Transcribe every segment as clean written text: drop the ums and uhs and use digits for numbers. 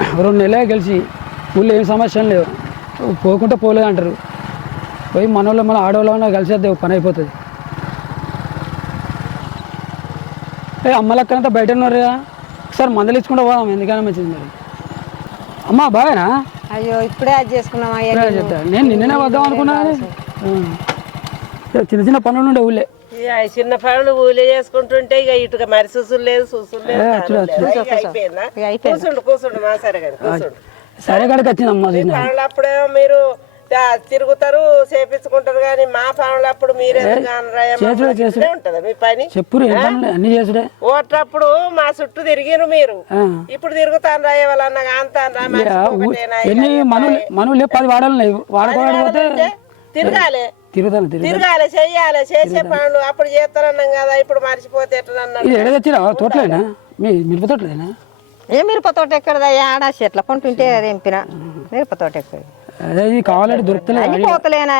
2 నెలలే గెలిచి ఊళ్ళో ఏం సమస్యలు లేవు, పోకుంటే పోలేదు అంటారు. పోయి మనోళ్ళు మన ఆడవాళ్ళ కలిసేద్దే పని అయిపోతుంది. అమ్మలక్కనంతా బయట ఉన్నారు కదా, ఒకసారి మందలు ఇచ్చుకుంటూ పోదాం, ఎందుకైనా మంచిది. మరి అమ్మ బాగానా? అయ్యో ఇప్పుడే అది చేసుకున్నామా? చెప్తా, నేను నిన్ననే వద్దాం అనుకున్నా. చిన్న చిన్న పనులు ఉండే ఊళ్ళే, చిన్న పనులు ఊళ్ళే చేసుకుంటుంటే ఇక ఇటుగా మరి చూసులు లేదు, చూసులు లేదు. కూర్చుండు కూర్చుండు మా సరే కానీ కూర్చుండు. సరే కాడికి వచ్చిందమ్మా. పనులు అప్పుడేమో మీరు తిరుగుతారు, చేపించుకుంటారు, కానీ మా పనులు అప్పుడు మీరే ఉంటదా మీ పని? చెప్పు అన్ని చేసుడే. ఓట్లప్పుడు మా చుట్టూ తిరిగిరు మీరు, ఇప్పుడు తిరుగుతాను రాయ వాళ్ళన్న మనవులే 10 వాడాలి, వాడుకోకపోతే తిరగాలి తిరగాలి, చెయ్యాలి, చేసే పనులు అప్పుడు చేస్తారన్నాం కదా, ఇప్పుడు మర్చిపోతే ఎట్లా? తోటలేనా మీ మిరప తోటలేనా? ఏ మిరప తోట ఎక్కడదా? ఆడ చెట్ల కొంటుంటే తెంపిన మిరప తోట ఎక్కడ? అదే కావాలంటే దొరుకుతలే, పోతలేనా?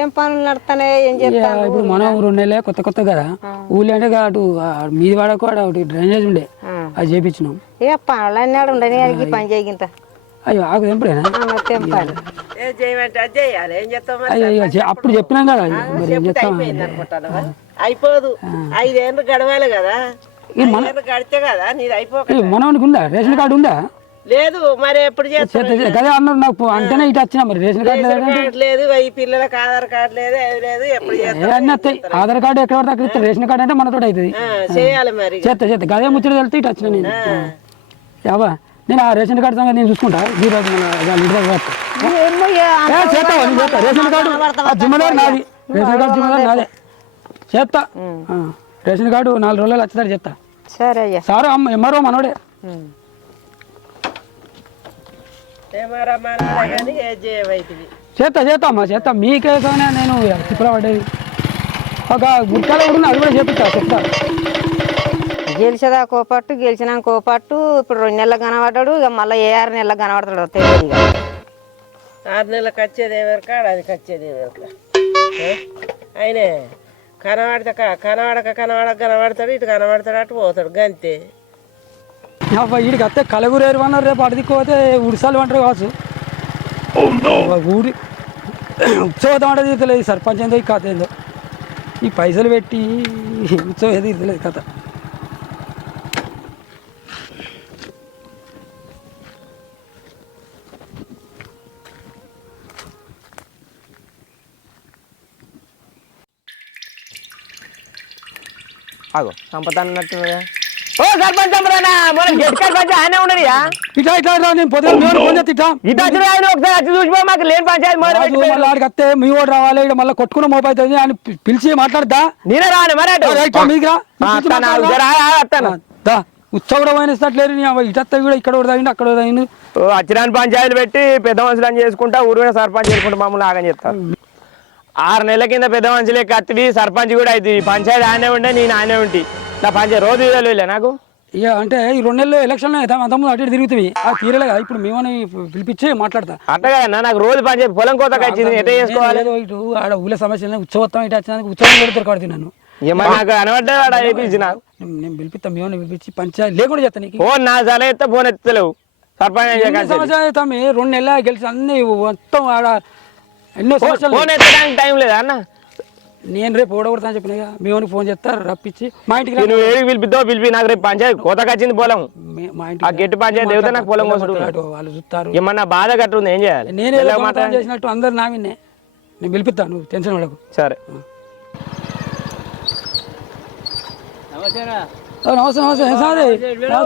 ఏం పనులు నడుస్తానే, ఏం చేస్తాను. ఇప్పుడు మనం 2 నెలలే కొత్త కదా ఊళ్ళో, అంటే అటు మీది వాడకు అటు డ్రైనేజ్ ఉండే, అది చేపించినాం. ఏ పనులు అన్నాడు ఉండని అడిగి పని చేయగింత. అయ్యో ఆకు తెంపలేనా? తెంపాలి, అప్పుడు చెప్పినాం కదా, అయిపోదు. 5 ఏళ్ళు గడవాలి కదా, గడితే కదా నీది అయిపోక. మనవానికి ఉందా రేషన్ కార్డు? ఉందా? లేదు. మరి ఎప్పుడు కదా అన్నారు నాకు, అంటేనే ఇటు వచ్చినా. మరి రేషన్ కార్డు లేదు, ఈ పిల్లలకు ఆధార్ కార్డు లేదు, లేదు. ఎప్పుడు అన్నీ వస్తాయి. ఆధార్ కార్డు ఎక్కడ పడితే అక్కడ ఇస్తారు, రేషన్ కార్డు అంటే మనతో అవుతుంది. చేయాలి మరి, చేస్తా గదే ముచ్చట వెళ్తే ఇటు వచ్చిన నేను. యావా నేను ఆ రేషన్ కార్డు సంగతి నేను చూసుకుంటా. రేషన్ కార్డు జిమ్మదారు నాది, రేషన్ కార్డు జిమ్మదారు నాదే. చేస్తా రేషన్ కార్డు 4 రోజులు వచ్చేదారు చెప్తా. సరే సారు ఎంఆర్ఓ మనోడే. చేస్తా అమ్మా చేస్తా. మీకేసమైనా నేను తిప్పుల పడ్డది. ఒక గుట్కాలో కూడా అది కూడా చెప్తా. గెలిచేదా కోపట్టు, గెలిచినా కోపట్టు. ఇప్పుడు 2 నెలలు కనబడ్డాడు, ఇక మళ్ళీ 6 నెలలకు కనబడతాడు. తెలియదు 6 నెలలకు వచ్చేది ఎవరికా, అది వచ్చేది ఎవరికా? ఆయనే కనబడతాడు, ఇటు కనబడతాడు, అటు పోతాడు, గంతే. వీడికి వస్తే కలగూరేరు అన్నారు, రేపు అడిగిపోతే ఉడిసాలు అంటారు కావచ్చు. ఊరి ఉత్సవం అంటే తెలియదు, సర్పంచ్ ఏందో ఈ కథ ఏందో, ఈ పైసలు పెట్టి ఉత్సవం ఏదో తెలియదు కథ. ఆగో సంపదన్నట్టు. ఓ సర్పంచ్ ఆయన ఉండదు. ఇట్లా నేను పొద్దున ఆయన ఒకసారి వచ్చి చూసిపోయి మాకు లేని పంచాయతీ వస్తే మీ ఓటు రావాలి, ఇక్కడ మళ్ళీ కొట్టుకున్న మోపు అవుతుంది అని పిలిచి మాట్లాడతా. నేనే రాను మరి ఉత్సవం కూడా పోయినట్లేరు. ఇటత్త కూడా ఇక్కడ తాగిండు, అక్కడ తాగిండు. అచ్చిరాని పంచాయతీలు పెట్టి పెద్ద మనుషులు చేసుకుంటా, ఊరు సర్పంచ్ చేసుకుంటా మమ్మల్ని ఆగని చెప్తాను. 6 నెలల కింద పెద్ద మనుషులే కత్తిడి సర్పంచ్ కూడా అవుతుంది. పంచాయతీ ఆయనే ఉండే, నేను ఆయనే ఉంటి. నా పంచాయతీ రోజు వెళ్ళలే నాకు. ఇక అంటే ఈ 2 నెలలు ఎలక్షన్ అంతకుముందు అటు ఇటు తిరుగుతుంది, అది తీరలే కదా. ఇప్పుడు మేమని పిలిపించి మాట్లాడతా. అట్లా కదా నాకు రోజు పంచాయతీ పొలం కోతకు వచ్చింది, ఎట్లా చేసుకోవాలి? ఇటు ఆడ ఊళ్ళ సమస్యలు ఉత్సవం ఇటు వచ్చినందుకు ఉత్సవం కూడా తిరగబడుతుంది. నన్ను నాకు అనబడ్డా నేను పిలిపిస్తాం, మేమని పిలిపించి పంచాయతీ లేకుండా చేస్తాను. ఫోన్ నా సలహా ఎత్తే ఫోన్ ఎత్తలేవు. సర్పంచ్ సమస్య 2 నెలలు గెలిచి అన్ని మొత్తం ఆడ ఎన్నో సమస్యలు. ఫోన్ ఎత్తడానికి టైం లేదా అన్న? నేను రేపు ఓడగొడతాను చెప్పిన, మేమని ఫోన్ చేస్తారు రప్పించి మా ఇంటికి. నువ్వు ఏడికి పిలిపిద్దావు పిలిపి, నాకు రేపు పంచాయతీ కోతకు వచ్చింది పొలం. మా ఇంటికి ఆ గట్టి పంచాయతీ దేవత నాకు పొలం కోసం వాళ్ళు చూస్తారు. ఏమన్నా బాధ కట్టుంది, ఏం చేయాలి? నేనే చేసినట్టు అందరు నా విన్నే. నేను పిలిపిస్తాను, నువ్వు టెన్షన్ పడకు. సరే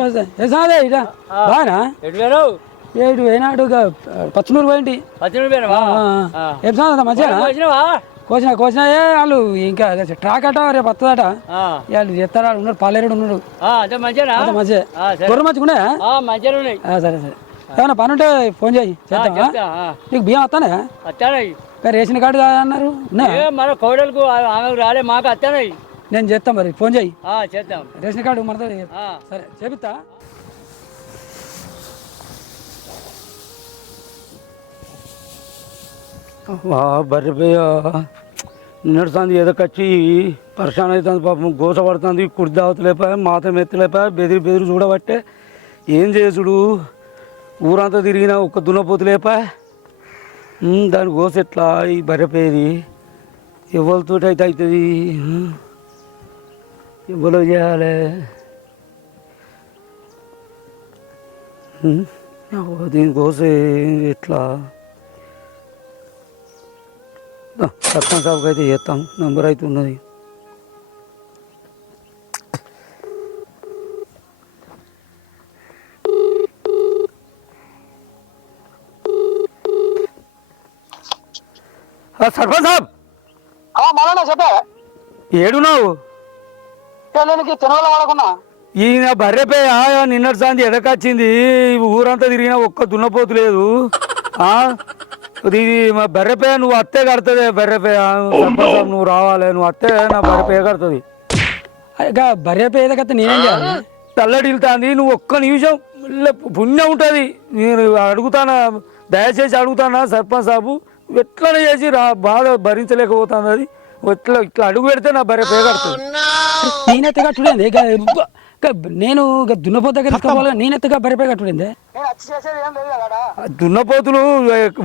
నమస్తే. బాగా ఏడు పోయినాడు, పచ్చనూరు పోయింటి. ఏం సార్ మంచిగా కోసిన వాళ్ళు ఇంకా ట్రాక్ అట రేపు వస్తుందట. వాళ్ళు చెప్తారా ఉన్నాడు, పాలేరుడు ఉన్నాడు. మంచిగా గొర్రె మంచిగా సరే సరే. ఏమన్నా పని ఉంటే ఫోన్ చేయి, చేద్దామా? నీకు బియ్యం వస్తానే? రేషన్ కార్డు కాదన్నారు, కోడలకు రాలే, మాకు వస్తాయి. నేను చేస్తాను, మరి ఫోన్ చేయి, చేద్దాం. రేషన్ కార్డు మనతో. సరే చేపిస్తా. బర్రెపోయా నడుస్తుంది, ఏదో కచ్చి పరిశాన్ అవుతుంది పాపం. గోస పడుతుంది, కుర్ది అవతలేపా, మాతం ఎత్తలేపా, బెదిరి చూడబట్టే ఏం చేసుడు ఊరంతా తిరిగినా ఒక్క దున్నపోతు లేపా దాని కోస ఎట్లా ఈ బర్రెపోయేది ఎవరితో అయితే అవుతుంది ఎవరో చేయాలి దీనికోసం ఎట్లా సత్తం సాగుకి అయితే చేస్తాం నెంబర్ అయితే ఉన్నది. సర్పంచ్ సాబ్ మళ్ళా చెప్పా ఏడున్నావు? తినవల్ల వాడకున్నా ఈయన బర్రెపే నిన్నటి సాంతి ఎడకొచ్చింది ఊరంతా తిరిగినా ఒక్క దున్నపోతు లేదు. ఇది మా బర్రెపే నువ్వు అత్తే కడుతుంది బర్రెపే సర్పంచ్ సాబ్ నువ్వు రావాలి నువ్వు అత్తే నా బర్రెపే కడుతుంది. బర్రెపే ఏదకత్తే నేనేం చేయాలి? తల్లడిల్తాంది నువ్వు ఒక్క నిమిషం పుణ్యం ఉంటుంది. నేను అడుగుతానా దయచేసి అడుగుతానా సర్పంచ్ సాబు ఎట్లనే చేసి బాధ భరించలేకపోతుంది. అది ఇట్లా అడుగు పెడితే నా బర్రె పేగడుతుంది. నేనెత్త కట్టుడేంది నేను దున్నపోతు దగ్గర తీసుకోవాలి నేనెత్తగా బర్రె పేగట్టుడేంది? దున్నపోతులు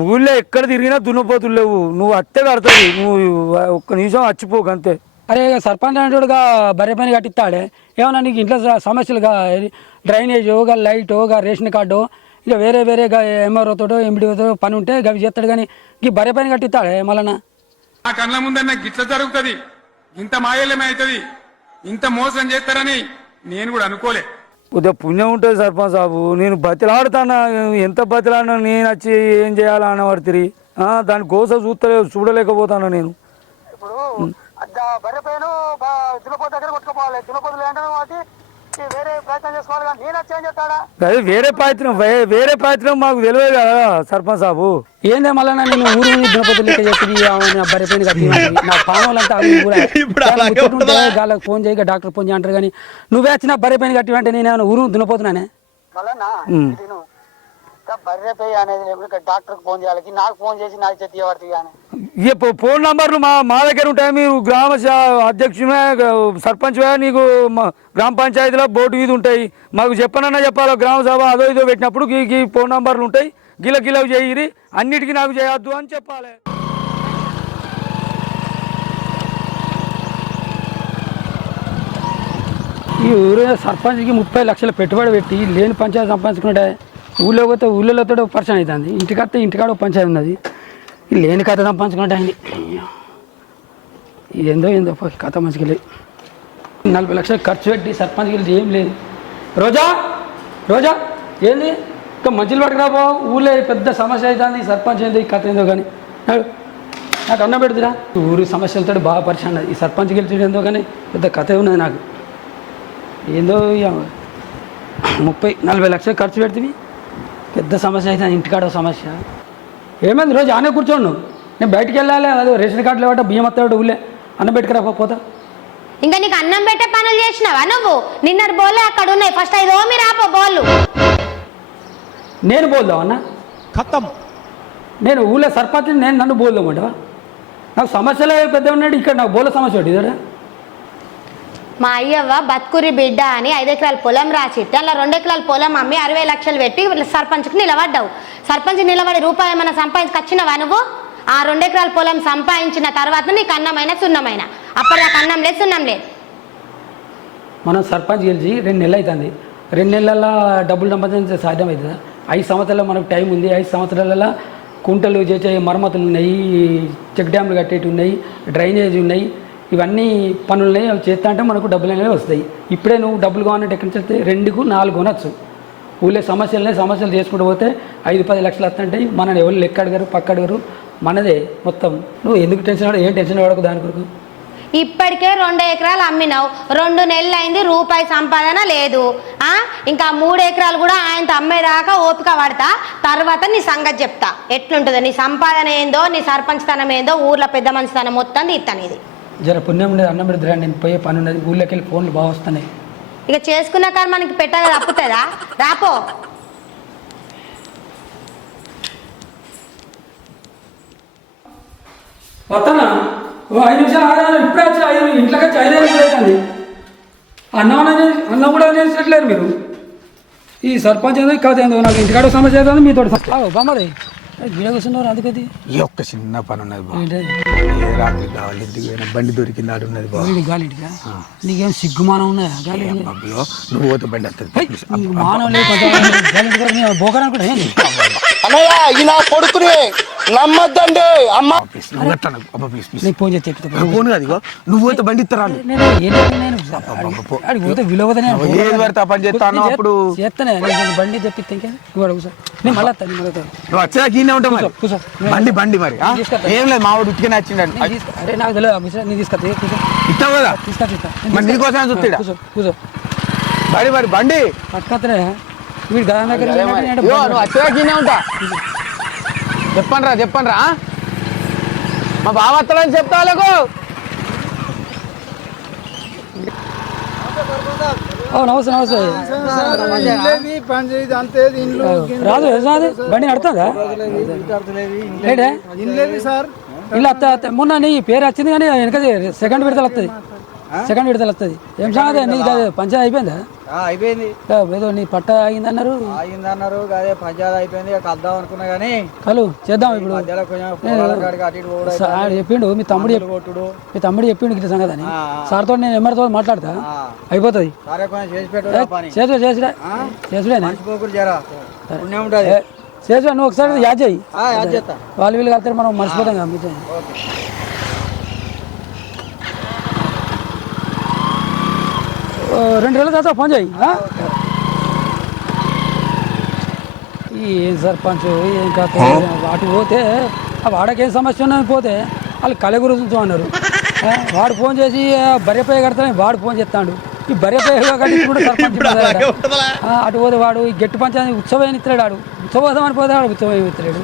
ఊళ్ళో ఎక్కడ తిరిగినా దున్నపోతులు లేవు. నువ్వు అత్తే కడుతుంది నువ్వు ఒక్క నిమిషం వచ్చిపోకు అంతే. అరే సర్పంచ్ అంటుడుగా బర్రె పని కట్టిస్తాడే ఏమన్నా నీకు ఇంట్లో సమస్యలుగా డ్రైనేజు లైటు రేషన్ కార్డు ఇక వేరే వేరే ఎంఆర్ఓతో ఎంబీడీతో పని ఉంటే గవి చేస్తాడు కానీ ఈ బర్రె పని కట్టిస్తాడే మళ్ళా ఆ కళ్ళ ముందన్న గిట్ల జరుగుతుంది ఇంత మాయలేమవుతుంది ఇంత మోసం చేస్తారని నేను కూడా అనుకోలే. కొద్దిగా పుణ్యం ఉంటుంది సర్పంచ్ సాబు. నేను బతిలాడుతానా ఎంత బతిలాడినా నేను వచ్చి ఏం చేయాలా అన్నవాడితిరి దాని కోసం చూడలేకపోతాను నేను. ఇప్పుడు బర్రె పైన దున్నపోతు దగ్గర కొట్టుకోపోవాలి దున్నపోతులు ఏంటంటే వేరే ప్రయత్నం చేసుకోవాలి కానీ నేను వచ్చి ఏం చెప్తాడా? అదే వేరే ప్రయత్నం మాకు తెలియదు కదా సర్పంచ్ సాబు. ఏందే మళ్ళా నేను ఊరు దున్నపోతు లెక్క చేస్తుంది బర్రె పైన కట్టి నా పాములంతా వాళ్ళకి ఫోన్ చేయక డాక్టర్ ఫోన్ చేయంటారు కానీ నువ్వే వచ్చిన బర్రె పైన కట్టి అంటే నేను ఊరు దున్నపోతున్నానే. మళ్ళా బర్రె పై అనేది డాక్టర్ ఫోన్ చేయాలి నాకు ఫోన్ చేసి నాకు చెత్త పడుతుంది కానీ ఫోన్ నంబర్లు మా దగ్గర ఉంటాయి. మీరు గ్రామ అధ్యక్షుమే సర్పంచ్వే నీకు గ్రామ పంచాయతీలో బోర్డు మీద ఉంటాయి. మాకు చెప్పనన్నా చెప్పాలో గ్రామ సభ అదో ఇదో పెట్టినప్పుడు ఈ ఫోన్ నంబర్లు ఉంటాయి. గిలవి చేయరి అన్నిటికీ నాకు చేయొద్దు అని చెప్పాలి. ఈ ఊరు సర్పంచ్కి 30 లక్షల పెట్టుబడి పెట్టి లేని పంచాయతీ సంపాదించుకుంటే ఊళ్ళో పోతే ఊళ్ళోతో పరిచయం అవుతుంది. ఇంటికాడ పంచాయతీ ఉన్నది లేని కథ సంపాదించుకుంటే అయింది. ఏందో కథ మంచిగా లేదు. 40 లక్షలు ఖర్చు పెట్టి సర్పంచ్కి ఏం లేదు. రోజా ఏంది ఇంకా మంచిలు పట్టుకురాబో ఊళ్ళో పెద్ద సమస్య అవుతుంది. సర్పంచ్ ఏందో ఈ కథ ఏందో కానీ నాకు అన్నం పెడుతురా ఊరి సమస్యలతో బాగా పరిచయం ఉన్నది. ఈ సర్పంచ్ గెలిచి ఏందో కానీ పెద్ద కథ ఉన్నది నాకు. ఏందో 30-40 లక్షలు ఖర్చు పెడుతుంది పెద్ద సమస్య అయితే ఇంటికాడ సమస్య. ఏమైంది రోజు ఆనే కూర్చోండు నేను బయటికి వెళ్ళాలి అదే రేషన్ కార్డులు ఇవ్వట బియ్యం వస్తాడు ఊళ్ళే అన్నం పెట్టుకురా పోతా. ఇంకా నీకు అన్నం పెట్టే పనులు చేసినావా నువ్వు? నిన్నటి బోళ్ళు అక్కడ ఉన్నాయి ఫస్ట్ 5 ఓమి రాపో బోళ్ళు. నేను బోల్దాం అన్న ఖతం నేను ఊళ్ళో సర్పంచ్ నేను నన్ను బోల్దామంటవా? నాకు సమస్యలే పెద్ద ఉన్నాడు ఇక్కడ నాకు బోళ్ళ సమస్య ఒకటి ఇదా. మా అయ్యవ్వ బతుకురి బిడ్డ అని 5 ఎకరాల పొలం రాసిట్టి అలా 2 ఎకరాల పొలం అమ్మి 60 లక్షలు పెట్టి సర్పంచ్కి నిలబడ్డావు. సర్పంచ్ నిలబడి రూపాయి ఏమైనా సంపాదించుకొచ్చినవా నువ్వు? ఆ 2 ఎకరాల పొలం సంపాదించిన తర్వాత నీకు అన్నమైన సున్నమైన అప్పటిదాకా అన్నం లేదు సున్నం లేదు. మనం సర్పంచ్ గెలిచి 2 నెలలు అవుతుంది. 2 నెలల డబ్బులు సంపాదించే సాధ్యం అవుతుందా? 5 సంవత్సరాల్లో మనకు టైం ఉంది. 5 సంవత్సరాలలో కుంటలు చేసే మరమ్మతులు ఉన్నాయి, చెక్ డ్యామ్లు కట్టేవి ఉన్నాయి, డ్రైనేజ్ ఉన్నాయి, ఇవన్నీ పనులు ఉన్నాయి. అవి చేస్తా అంటే మనకు డబ్బులు అనేవి వస్తాయి. ఇప్పుడే నువ్వు డబ్బులు కావాలంటే ఎక్కడి నుంచి వస్తే 2-4 కొనొచ్చు. ఊళ్ళో సమస్యలు చేసుకుంటూ పోతే 5-10 లక్షలు వస్తుంటాయి. మనని ఎవరు లెక్క అడగరు పక్క అడగరు మనదే మొత్తం. నువ్వు ఎందుకు టెన్షన్ ఏం టెన్షన్ పడకు దాని కొరకు. ఇప్పటికే 2 ఎకరాలు అమ్మినావు 2 నెలలు అయింది రూపాయి సంపాదన లేదు. ఇంకా 3 ఎకరాలు కూడా ఆయనతో అమ్మేదాకా ఓపిక పడతా తర్వాత నీ సంగతి చెప్తా ఎట్లుంటుందో. నీ సంపాదన ఏందో నీ సర్పంచ్ తనం ఏందో ఊర్లో పెద్ద మనిషి తనం మొత్తం తీస్తాను. ఇది జర పుణ్యం ఉండేది అన్నం పెడుతురా నేను పోయే పని ఉన్నది. ఊళ్ళోకి వెళ్ళి ఫోన్లు బాగా వస్తున్నాయి. ఇక చేసుకున్న కానీ మనకి పెట్టగా తప్పుతుందా? రాపో వస్తానా 5 నిమిషాలు ఆగాలి. ఇప్పుడే వచ్చి 5 ఇంట్లోకి వచ్చి 5 నిమిషాలు అవుతుంది. అన్నం కూడా చేసినట్లేరు మీరు. ఈ సర్పంచ్ ఏదో కథ ఏందో నాకు ఇంటికాడ సమస్య ఏదో మీతో బామ్మది గిడ కూర్చున్నారు అందుకది ఈ ఒక్క చిన్న పని ఉన్నది బాబు. ఏంటి ఏ రాత్రి కావాలి ఇంటికి పోయిన బండి దొరికింది ఆడు ఉన్నది బాబు. గాలింటిగా నీకేం సిగ్గుమానం ఉన్నదా గాలి అబ్బో, నువ్వు పోతే బండి వస్తుంది. మానవ లేదు గాలింటి బోకరా అనుకుంటా ఏంది అన్నయ్య ఈ నా కొడుకుని నమ్మద్దండి అమ్మ. నీకు ఫోన్ చేసి చెప్తా ఫోన్ కాదు ఇగో, నువ్వు పోతే బండి ఇస్తారా పోతే విలువదనే ఏది పడితే ఆ పని చేస్తాను అప్పుడు చేస్తానే నేను బండి తెప్పిస్తే ఇంకా నువ్వు కూర్చో నేను మళ్ళీ వస్తాను మళ్ళీ నువ్వు వచ్చాక ఈయనే ఉంటావు మరి. కూర్చో బండి మరి ఆ? ఏం లేదు మావాడు ఉట్టిగానే వచ్చిండండి. అరే నాకు తెలియదు ముసలి నేను తీసుకొస్తా కూర్చో ఇస్తావు కదా తీసుకొస్తా మరి నీకోసం చూస్తాడా కూర్చో కూర్చో మరి బండి పట్టుకొస్తలే వీడు గదా దగ్గర ఇగో, నువ్వు వచ్చాక ఈయనే ఉంటా. చెప్పండి రా మా బావ వస్తాడని చెప్తా వాళ్ళకు. నమస్తే నమస్తే రాదు రాదు బండి నడుతుందా లేడే ఇల్లు అత్త మొన్న నీ పేరు వచ్చింది కానీ వెనక సెకండ్ విడతలు వస్తుంది సెకండ్ విడతలు వస్తుంది ఏం సంగతి నీకు కాదు పంచాయతీ అయిపోయిందా అయిపోయింది ఏదో నీ పట్ట అయిందన్నారు అయిందన్నారు అదే పంచాయతీ అయిపోయింది కలుద్దాం అనుకున్నా కానీ కలు చేద్దాం ఇప్పుడు కొంచెం సార్ చెప్పిండు మీ తమ్ముడు చెప్పిండు ఇట్లా సంగతి అని సార్తో నేను ఎంఆర్తో మాట్లాడతా అయిపోతుంది సరే కొంచెం చేసి పెట్టు చేసుడేనా జరా పుణ్యం ఉంటుంది చేసుడా నువ్వు ఒకసారి యాద్ చేయి యాద్ చేస్తా వాళ్ళు వీళ్ళు కలితే మనం మర్చిపోతాం కదా మీతో రెండు రోజుల తర్వాత ఫోన్ చేయి ఏం సర్పంచ్ ఏం కాదు వాటి పోతే ఆ వాడకేం సమస్య ఉన్నది పోతే వాళ్ళు కళ గురించి అన్నారు వాడు ఫోన్ చేసి బర్రెపై కడతానని వాడు ఫోన్ చేస్తాడు ఈ బర్రెపై కట్టి కూడా సర్పంచ్ అటు పోతే వాడు ఈ గట్టి పంచాయతీ ఉత్సవం ఇస్తాడు ఆడు ఉత్సవం అని పోతే వాడు ఉత్సవం ఇస్తాడు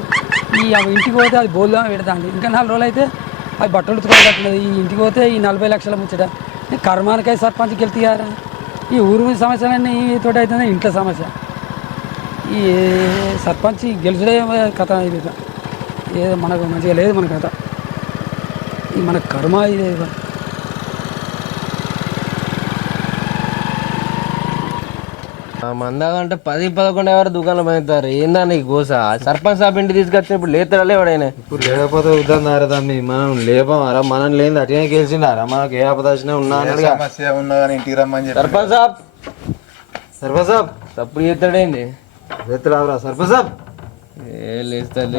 ఈ ఇంటికి పోతే అది బోల్దాం పెడతాండి ఇంకా 4 రోజులు అయితే అది బట్టలు ఉతుకోగట్టున్నది ఈ ఇంటికి పోతే ఈ 40 లక్షల ముచ్చట కర్మానికై సర్పంచ్కి వెళ్తారా ఈ ఊరు మీద సమస్యలన్నీ తోటి అవుతుంది ఇంట్లో సమస్య ఈ సర్పంచ్ గెలుచుడే కథ ఇది ఏదో మనకు మంచిగా లేదు మన కథ ఈ మన కర్మ ఇదే మందాగంటే 10-11 ఎవరు దుకాణం అవుతారు ఏందా నీకు గోస సర్పంచ్ సాబ్ ఇంటి తీసుకొచ్చినప్పుడు లేతారా ఎవడైనా ఇప్పుడు లేకపోతే ఉద్దారా తమ్మి మనం లేపమారా మనం లేని అట్లనే గెలిచిండారా మనకు ఏ ఆపదర్శనం ఉన్నా సమస్య ఉన్నా కానీ ఇంటికి రమ్మని సర్పంచ్ సాబ్ తప్పుడు చేస్తాడేంది ఎత్తురావురా సర్పంచ్ సాబ్ ఏ లేస్తాడు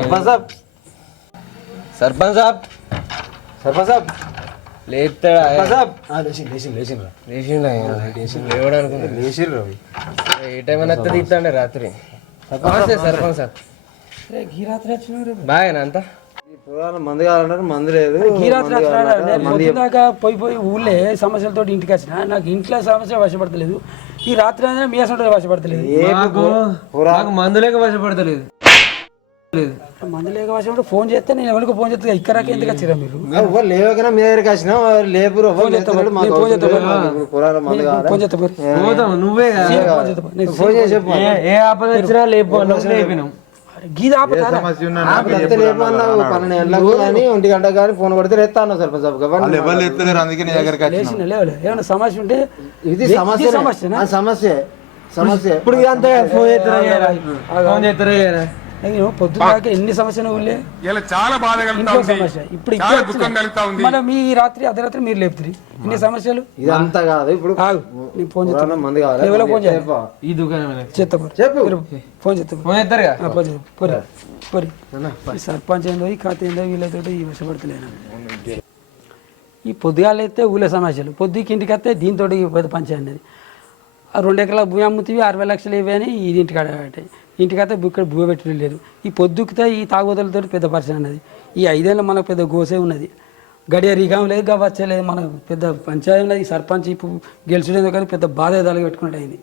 సర్పంచ్ సాబ్ లేస్తాడా లేచిండ్రా ఏ టైం అయినా తీస్తాండే రాత్రి నమస్తే సర్పంచ్ సాబ్ ఈ రాత్రి వచ్చినారు బాగా అంతా మందు కావాలన్నారు మందు లేదు దాకా పోయి ఊళ్ళే సమస్యలతో ఇంటికి వచ్చిన నాకు ఇంట్లో సమస్య వశపడతలేదు ఈ రాత్రి అయినా మీ అసలు వశపడతలేదు మందు లేక వశపడతలేదు మందు లేక వశపడి ఫోన్ చేస్తే నేను ఎవరికి ఫోన్ చేస్తే ఇక్కడ ఎందుకు వచ్చిరా మీరు లేవకనా మీ దగ్గరికి వచ్చినా లేపురు ఫోన్ చేస్తా నువ్వే ఫోన్ చేసి చెప్పు ఏ ఆపద వచ్చినా లేపినాం గీత లేపన్నావు 12 గంటలకు కానీ 1 గంట కానీ ఫోన్ కొడితే రేస్తాను సర్పంచ్ ఏమైనా సమస్య ఉంటే ఇది సమస్య ఇప్పుడు ఫోన్ చేస్తారా పొద్దుదాకా ఎన్ని సమస్యలు ఊళ్ళే ఇలా చాలా బాధ కలుగుతా ఉంది, సమస్య ఇప్పుడు చాలా దుఃఖం కలుగుతా ఉంది. మన మీ రాత్రి అర్ధరాత్రి మీరు లేపుతారు ఇన్ని సమస్యలు ఇదంతా కాదు ఇప్పుడు నేను ఫోన్ చేస్తాను మంది కావాలి ఎవరో ఫోన్ చేయాలి ఈ దుకాణం చెప్పు ఫోన్ చేస్తాను ఫోన్ చేస్తారుగా సర్పంచ్ ఏందో ఈ ఖాతా ఏందో వీళ్ళతో ఈ వశపడతలేను ఈ పొద్దుగాలు అయితే ఊళ్ళో సమస్యలు పొద్దుకి ఇంటికి వస్తే దీంతో పెద్ద పంచాయతీ అనేది 2 ఎకరాల భూమి అమ్ముతీవి 60 లక్షలు ఇవి ఇది ఇంటికాడ ఇంటికైతే ఇక్కడ భూ పెట్టడం లేదు ఈ పొద్దుకితే ఈ తాగుబోతులతో పెద్ద పరిచయం అన్నది ఈ 5 ఏళ్ళ మనకు పెద్ద గోసే ఉన్నది గడియ రీగం లేదు వచ్చలేదు మనకు పెద్ద పంచాయతీ ఉన్నది ఈ సర్పంచ్ ఇప్పుడు గెలిచలేదు కానీ పెద్ద బాధ తలగ పెట్టుకున్నట్టు అయింది